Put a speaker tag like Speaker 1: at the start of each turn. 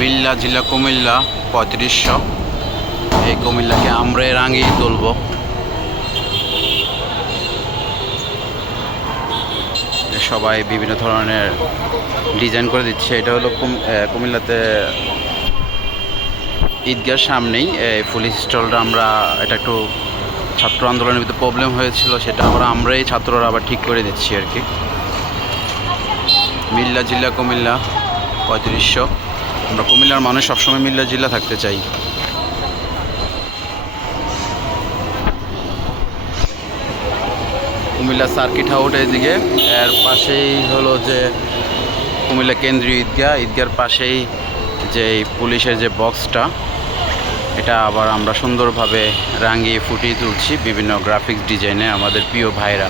Speaker 1: মিল্লা জেলা কুমিল্লা, পঁয়ত্রিশশো। এই কুমিল্লাকে আমরা রাঙিয়ে তুলব। সবাই বিভিন্ন ধরনের ডিজাইন করে দিচ্ছে। এটা হলো কুমিল্লাতে ঈদগার সামনেই। এই পুলিশ স্টলটা আমরা, এটা একটু ছাত্র আন্দোলনের ভিতরে প্রবলেম হয়েছিল, সেটা আবার আমরাই ছাত্ররা আবার ঠিক করে দিচ্ছি আর কি। মিল্লা, জেলা কুমিল্লা, পঁয়ত্রিশশো। আমরা কুমিল্লার মানুষ সবসময় মিল্লা জেলা থাকতে চাই। কুমিল্লা সার্কিট হাউটের এদিকে, এর পাশেই হলো যে কুমিল্লা কেন্দ্রীয় ঈদগাহ ঈদগার পাশেই যে পুলিশের যে বক্সটা, এটা আবার আমরা সুন্দরভাবে রাঙিয়ে ফুটিয়ে তুলছি বিভিন্ন গ্রাফিক্স ডিজাইনে আমাদের প্রিয় ভাইরা।